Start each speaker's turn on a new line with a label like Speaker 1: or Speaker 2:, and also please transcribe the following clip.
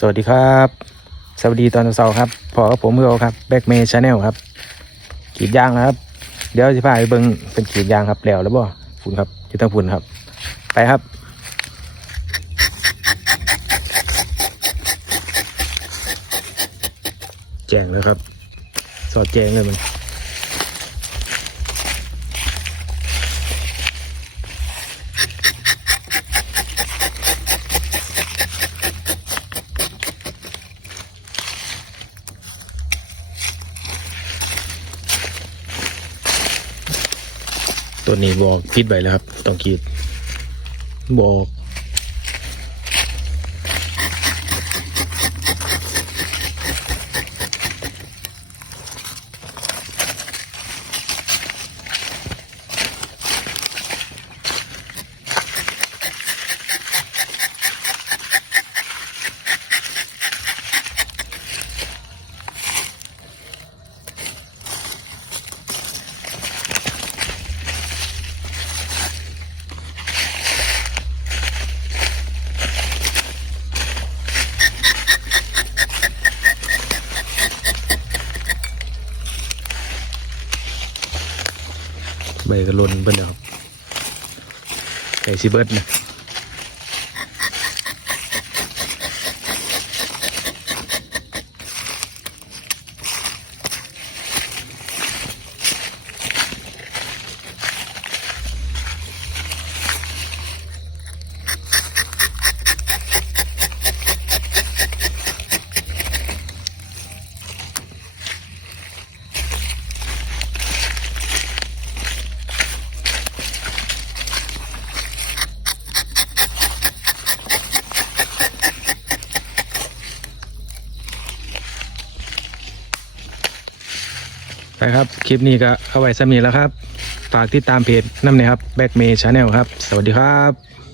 Speaker 1: สวัสดีครับ สวัสดีตอนเช้าๆครับพอกับผมเพื่อครับแบ็กเมย์ชาแนลครับกรีดยางนะครับ เดี๋ยวจะพาไปเบิ้งเป็นกรีดยางครับแล้วแล้วบ่ฝุ่นครับอยู่ทางฝุ่นครับ ไปครับแจงเลยครับ สอดแจงเลยมัน ตัวนี้บอกฟิตไปแล้วครับ ต้องกรีดบอก ใบกระลนเบิ้ลแล้วครับไก่ซีเบิร์ดนะ ไปครับ คลิปนี้ก็เอาไว้สมีแล้วครับ ฝากติดตามเพจน้ำเนี่ยครับแบ็กเมย์ชาแนลครับ สวัสดีครับ